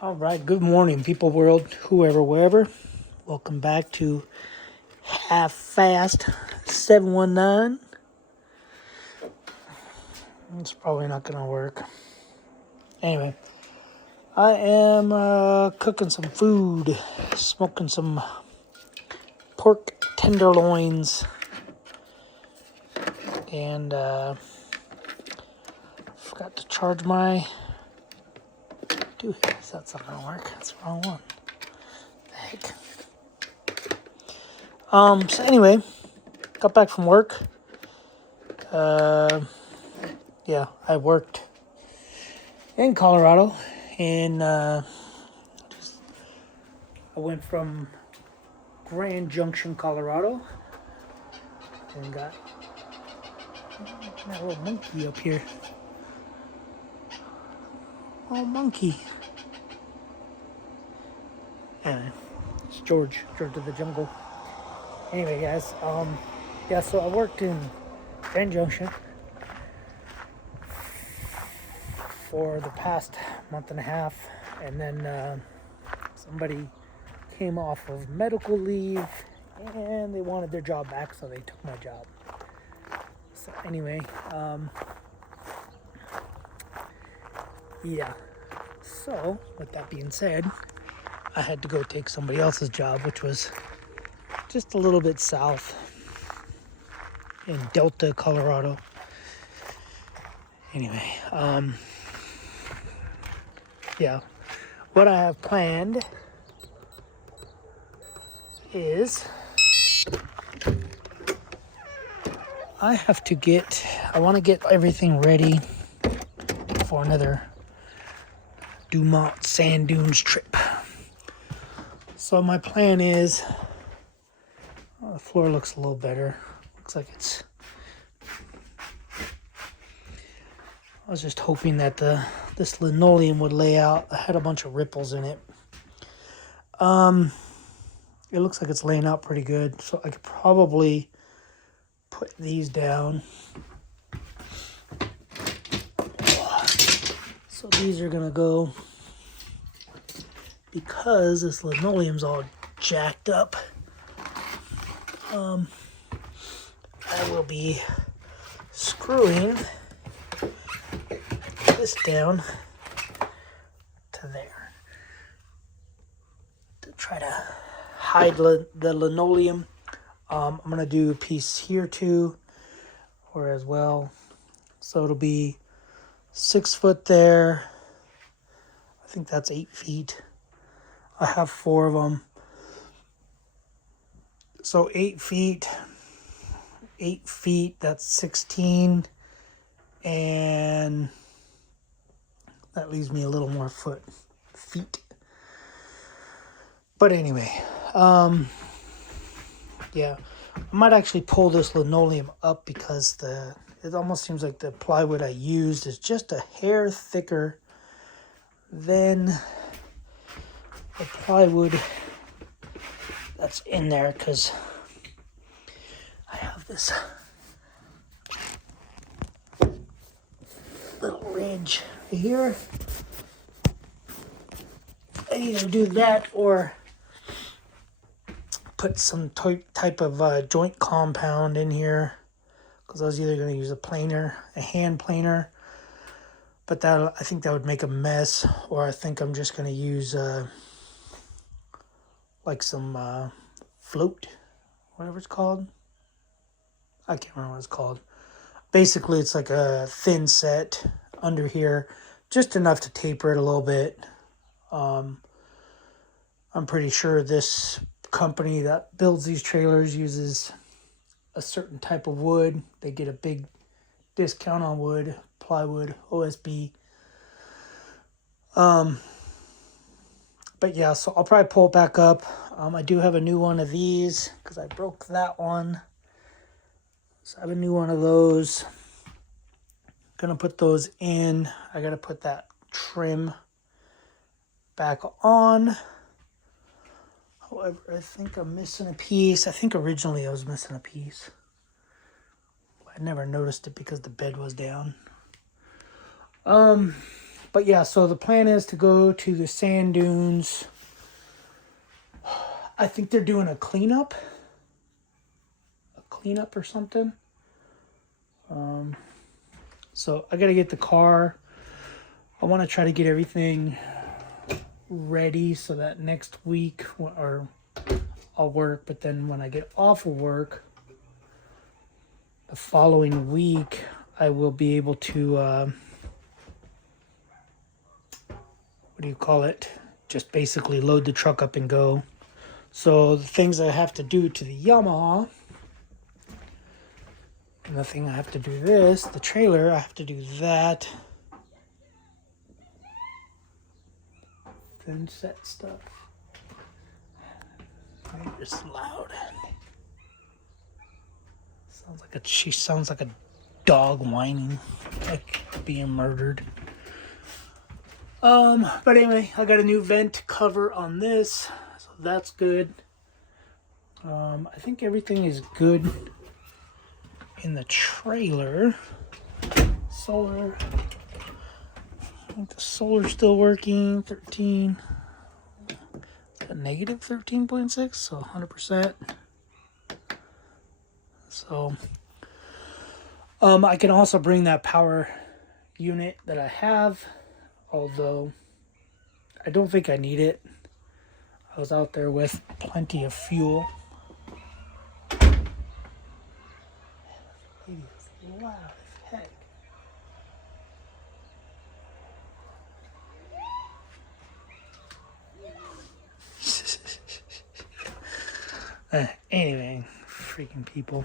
All right, good morning, people, world, whoever, wherever. Welcome back to Half Fast 719. It's probably not going to work. Anyway, I am cooking some food, smoking some pork tenderloins, and forgot to charge my. Dude, that's not going to work. That's the wrong one. The heck. So anyway, got back from work. Yeah, I worked in Colorado, and I went from Grand Junction, Colorado, and got that little monkey up here. Oh, monkey. Anyway, it's George of the Jungle. Anyway, guys, yeah, so I worked in Grand Junction for the past month and a half, and then somebody came off of medical leave, and they wanted their job back, so they took my job. So anyway, yeah. So with that being said, I had to go take somebody else's job, which was just a little bit south in Delta, Colorado. Anyway, yeah, what I have planned is I want to get everything ready for another Dumont sand dunes trip. So my plan is, the floor looks a little better. Looks like it's, I was just hoping that this linoleum would lay out. I had a bunch of ripples in it. It looks like it's laying out pretty good, so I could probably put these down. So these are gonna go, because this linoleum's all jacked up. I will be screwing this down to there to try to hide the linoleum. I'm gonna do a piece here too, or as well. So it'll be 6 foot there. I think that's 8 feet. I have 4 of them. So 8 feet, that's 16. And that leaves me a little more feet. But anyway, yeah, I might actually pull this linoleum up because it almost seems like the plywood I used is just a hair thicker than the plywood that's in there, because I have this little ridge right here. I either do that or put some type of joint compound in here, because I was either going to use a hand planer, but I think that would make a mess, or I think I'm just going to use like some float, whatever it's called. I can't remember what it's called. Basically, it's like a thin set under here, just enough to taper it a little bit. I'm pretty sure this company that builds these trailers uses a certain type of wood. They get a big discount on wood, plywood, OSB. But yeah, so I'll probably pull it back up. I do have a new one of these because I broke that one. So I have a new one of those. Gonna put those in. I gotta put that trim back on. However, I think I'm missing a piece. I think originally I was missing a piece. I never noticed it because the bed was down. But yeah, so the plan is to go to the sand dunes. I think they're doing a cleanup or something. So I gotta get the car. I want to try to get everything ready so that next week or I'll work, but then when I get off of work the following week, I will be able to what do you call it? Just basically load the truck up and go. So the things I have to do to the Yamaha, nothing I have to do this, the trailer, I have to do that. Then set stuff. It's loud. She sounds like a dog whining, like being murdered. But anyway, I got a new vent cover on this, so that's good. I think everything is good in the trailer. Solar. I think the solar's still working. 13. A negative 13.6, so 100%. So, I can also bring that power unit that I have, although I don't think I need it. I was out there with plenty of fuel. It is loud as heck. Anyway, freaking people.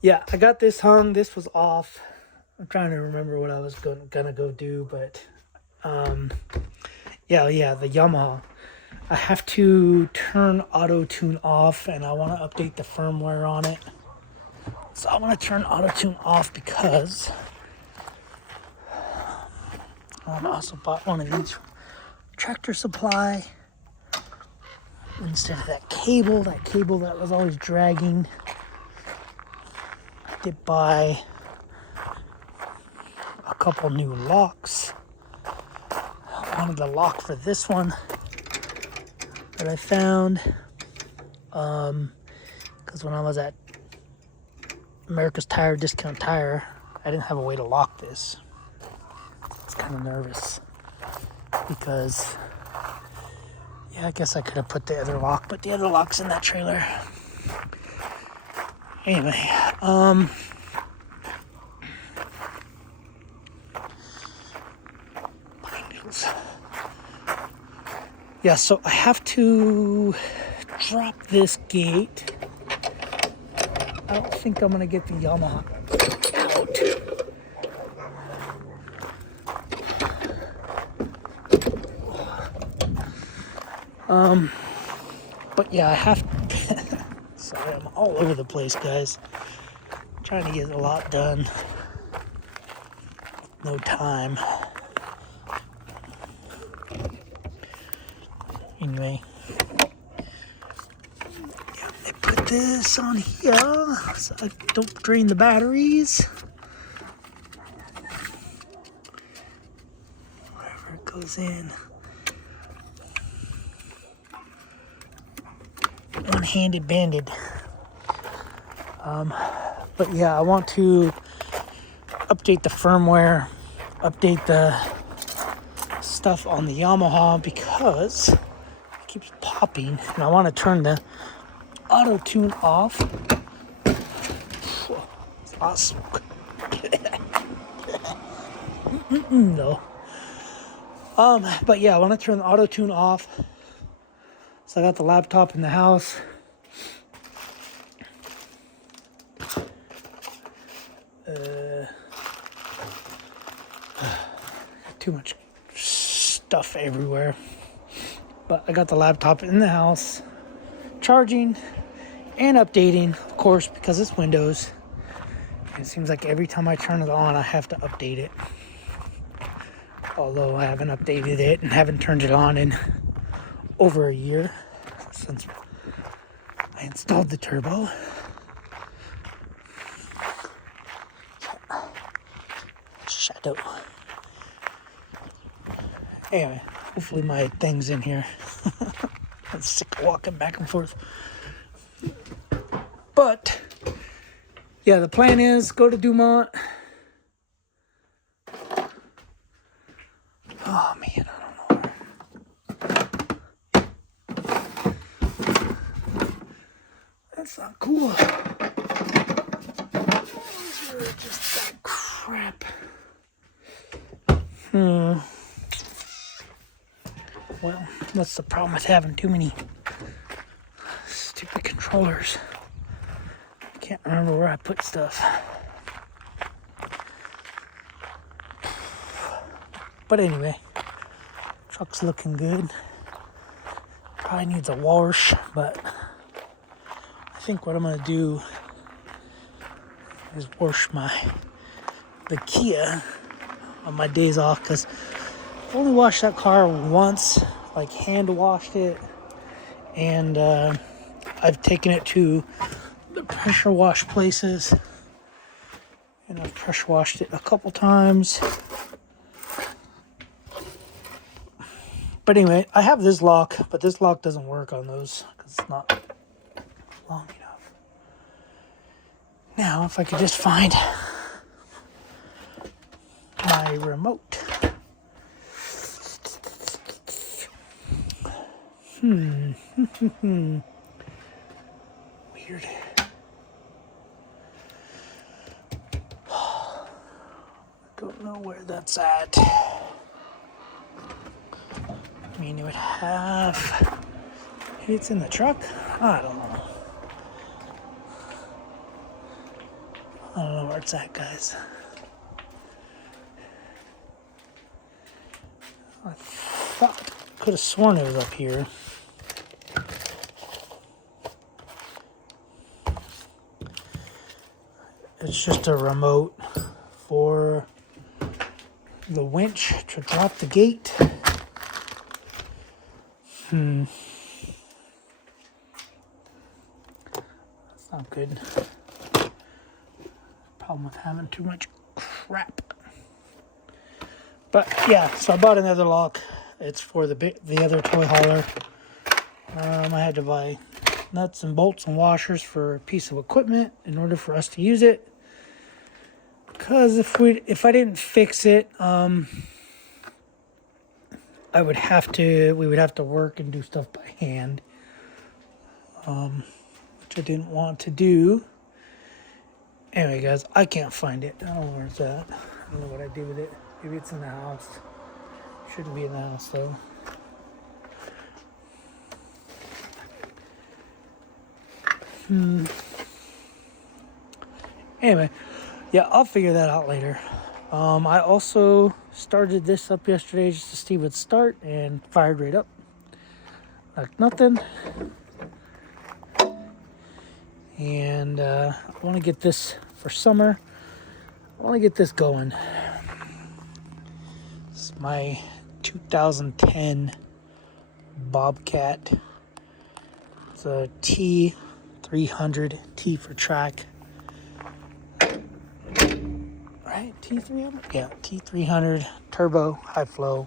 Yeah, I got this hung. This was off. I'm trying to remember what I was gonna go do, but yeah, the Yamaha. I have to turn auto tune off, and I want to update the firmware on it. So I want to turn auto tune off because I also bought one of these from Tractor Supply instead of that cable that was always dragging. I did buy a couple new locks. I wanted the lock for this one that I found, because when I was at America's Tire Discount Tire, I didn't have a way to lock this. I was kind of nervous because, yeah, I guess I could have put the other lock, but the other lock's in that trailer. Anyway, yeah, so I have to drop this gate. I don't think I'm gonna get the Yamaha out. But yeah, I have sorry, I'm all over the place, guys. I'm trying to get a lot done. No time. Anyway, yeah, I put this on here so I don't drain the batteries. Wherever it goes in. One-handed banded. But yeah, I want to update the firmware, update the stuff on the Yamaha because it keeps popping, and I want to turn the auto tune off. It's awesome. No. But yeah, I want to turn the auto tune off. So I got the laptop in the house. Too much stuff everywhere. But I got the laptop in the house, charging and updating, of course, because it's Windows. It seems like every time I turn it on, I have to update it. Although I haven't updated it and haven't turned it on in over a year since I installed the turbo. shadow. Anyway, hopefully my thing's in here. I'm sick of walking back and forth. But, yeah, the plan is go to Dumont. Oh, man, I don't know where. That's not cool. Just that crap. Well, that's the problem with having too many stupid controllers. I can't remember where I put stuff. But anyway, truck's looking good. Probably needs a wash, but I think what I'm gonna do is wash the Kia on my days off, because I've only washed that car once, like hand washed it, and I've taken it to the pressure wash places, and I've pressure washed it a couple times. But anyway, I have this lock, but this lock doesn't work on those because it's not long enough. Now, if I could just find my remote. Weird. Don't know where that's at. I mean, it would have... Maybe it's in the truck? I don't know. I don't know where it's at, guys. I thought, could have sworn it was up here. It's just a remote for the winch to drop the gate. That's not good. Problem with having too much crap. But yeah, so I bought another lock. It's for the other toy hauler. I had to buy nuts and bolts and washers for a piece of equipment in order for us to use it. Because if I didn't fix it, we would have to work and do stuff by hand, which I didn't want to do. Anyway, guys, I can't find it. I don't know where it's at. I don't know what I did with it. Maybe it's in the house. Shouldn't be in the house, though. Anyway, yeah, I'll figure that out later. I also started this up yesterday just to see what start, and fired right up like nothing. And I want to get this for summer. I want to get this going. This is my 2010 Bobcat. It's a T300, T for track. Right, T300? Yeah, T300 turbo, high flow.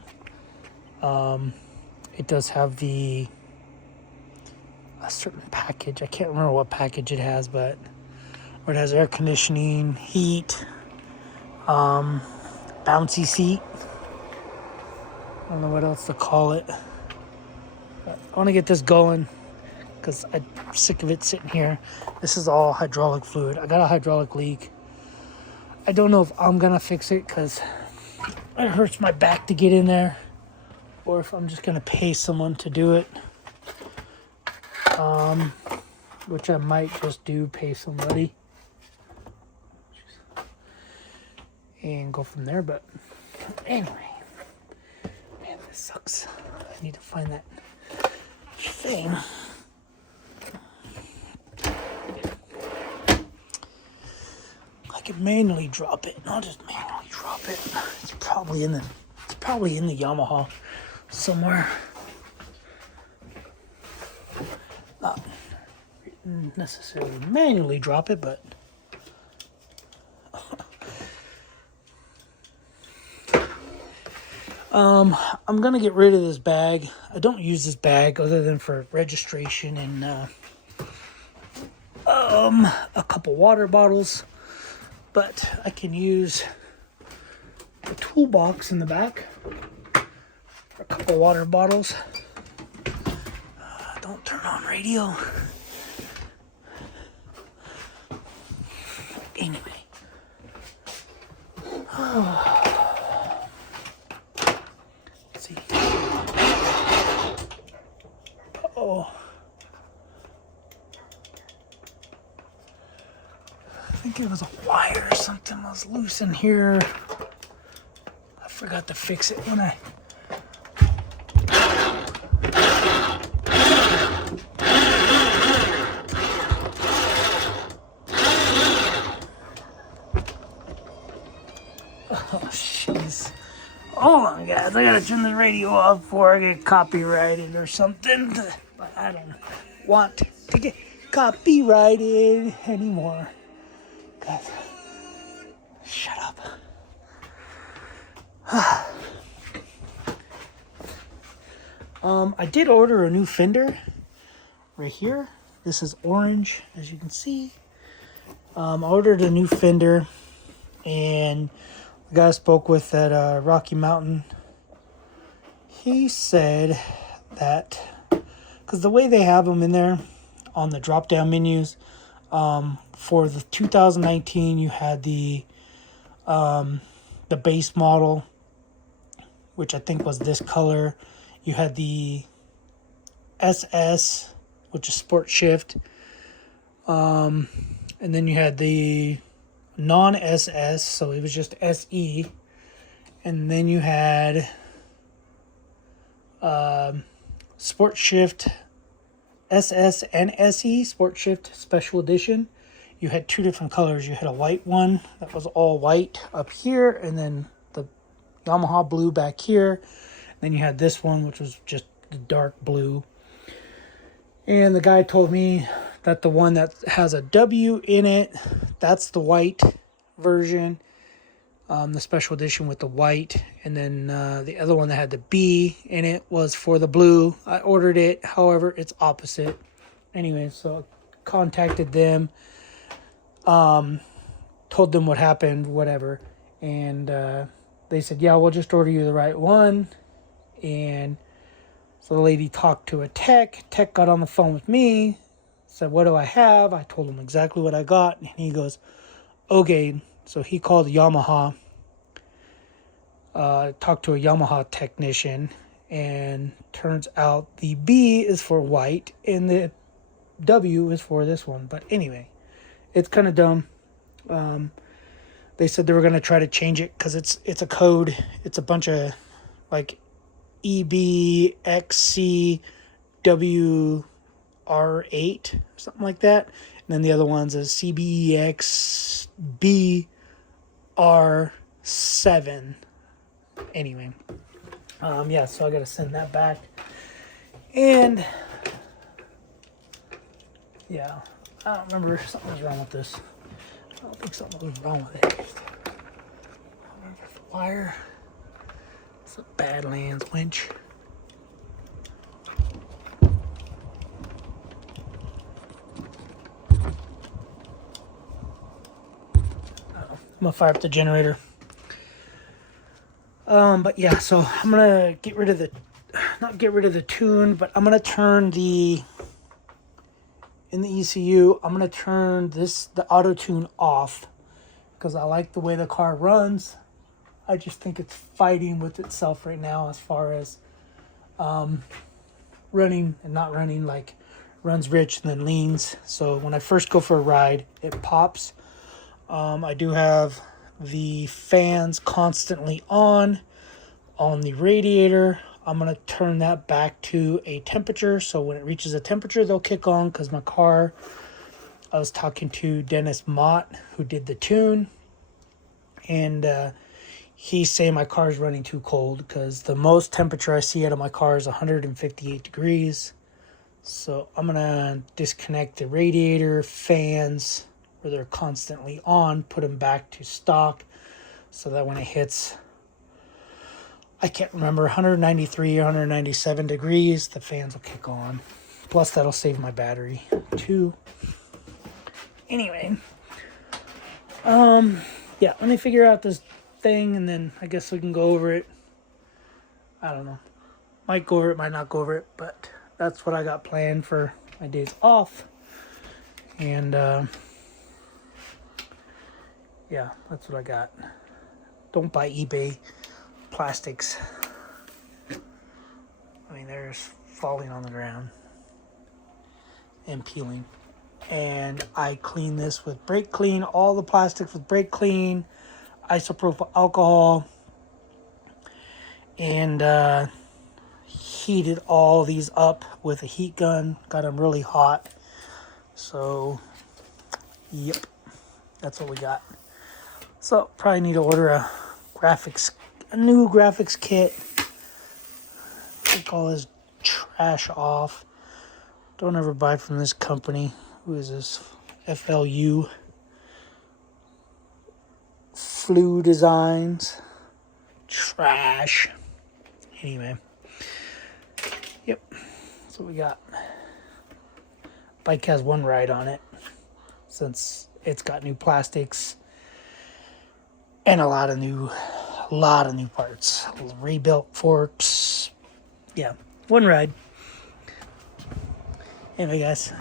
It does have a certain package. I can't remember what package it has, but where it has air conditioning, heat, bouncy seat. I don't know what else to call it. But I want to get this going because I'm sick of it sitting here. This is all hydraulic fluid. I got a hydraulic leak. I don't know if I'm gonna fix it because it hurts my back to get in there, or if I'm just gonna pay someone to do it, which I might just do, pay somebody and go from there. But anyway, man, this sucks. I need to find that thing. I can manually drop it. I'll just manually drop it. It's probably in the Yamaha somewhere. Not necessarily manually drop it, but I'm gonna get rid of this bag. I don't use this bag other than for registration and a couple water bottles, but I can use the toolbox in the back for a couple water bottles. Don't turn on radio. Anyway. Let's see. Oh. I think it was a wire or something was loose in here. I forgot to fix it when I... Oh, jeez. Hold on, guys. I gotta turn the radio off before I get copyrighted or something. But I don't want to get copyrighted anymore. Guys, shut up. I did order a new fender right here. This is orange, as you can see. I ordered a new fender, and the guy I spoke with at Rocky Mountain, he said that, because the way they have them in there on the drop-down menus, for the 2019, you had the base model, which I think was this color. You had the SS, which is Sport Shift, and then you had the non-SS, so it was just SE, and then you had Sport Shift SS and SE, Sport Shift Special Edition. You had two different colors. You had a white one that was all white up here, and then the Yamaha blue back here. Then you had this one, which was just the dark blue. And the guy told me that the one that has a W in it, that's the white version, the special edition with the white. And then the other one that had the B in it was for the blue. I ordered it, however, it's opposite. Anyway, so I contacted them, told them what happened, whatever. And they said, yeah, we'll just order you the right one. And so the lady talked to a tech. Tech got on the phone with me, said, what do I have? I told him exactly what I got. And he goes, okay. So he called Yamaha, talked to a Yamaha technician, and turns out the B is for white and the W is for this one. But anyway, it's kind of dumb. They said they were going to try to change it because it's a code. It's a bunch of like EBXCWR8 or something like that. And then the other one's a CBEXBR7. Anyway, yeah, so I got to send that back. And yeah, I don't remember if something was wrong with this. I don't think something was wrong with it. I don't remember if the wire. It's a Badlands winch. I'm gonna fire up the generator. But yeah, so I'm gonna get rid of the, not get rid of the tune, but I'm gonna turn the, in the ECU, I'm gonna turn the auto tune off because I like the way the car runs. I just think it's fighting with itself right now as far as running and not running, like runs rich and then leans. So when I first go for a ride, it pops. I do have the fans constantly on the radiator. I'm going to turn that back to a temperature. So when it reaches a temperature, they'll kick on because my car, I was talking to Dennis Mott, who did the tune, and he's saying my car is running too cold because the most temperature I see out of my car is 158 degrees. So I'm going to disconnect the radiator, fans, where they're constantly on, put them back to stock so that when it hits, I can't remember, 193 or 197 degrees, the fans will kick on. Plus, that'll save my battery, too. Anyway, yeah, let me figure out this thing, and then I guess we can go over it. I don't know. Might go over it, might not go over it, but that's what I got planned for my days off. And, yeah, that's what I got. Don't buy eBay plastics. I mean, they're just falling on the ground and peeling. And I clean this with brake clean, all the plastics with brake clean, isopropyl alcohol, and heated all these up with a heat gun. Got them really hot. So, yep, that's what we got. So, probably need to order a new graphics kit. Take all this trash off. Don't ever buy from this company. Who is this? FLU. Flu Designs. Trash. Anyway. Yep. That's what we got. Bike has one ride on it. Since it's got new plastics. And a lot of new parts. Rebuilt forks. Yeah. One ride. Anyway, guys.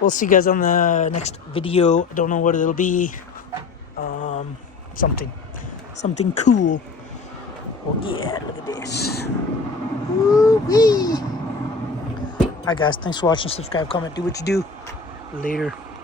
We'll see you guys on the next video. I don't know what it'll be. Something cool. Oh yeah, look at this. Woo-wee. Alright guys, thanks for watching. Subscribe, comment, do what you do. Later.